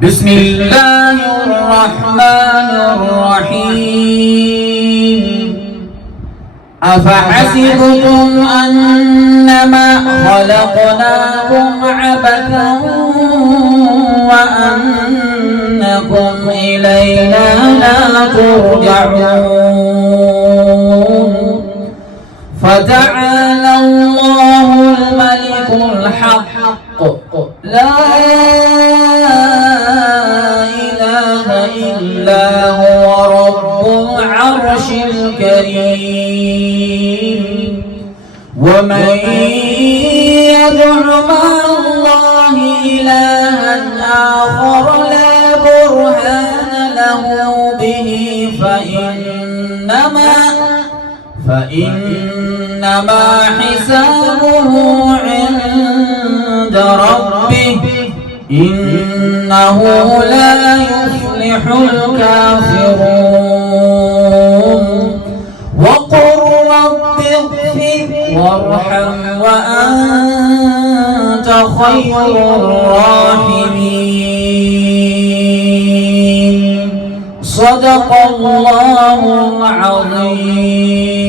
بسم الله الرحمن الرحيم أفحسبتم أنما خلقناكم عبثا وأنكم إلينا لا ترجعون فتعالى الله الملك الحق لا إله إلا هو رب العرش الكريم ومن يدع مع الله إلها آخر لا برهان له به فإنما حسابه عند ربه إنه لا يفلح الكافرون وقل رب اغفر وارحم وأنت خير الراحمين صدق الله العظيم.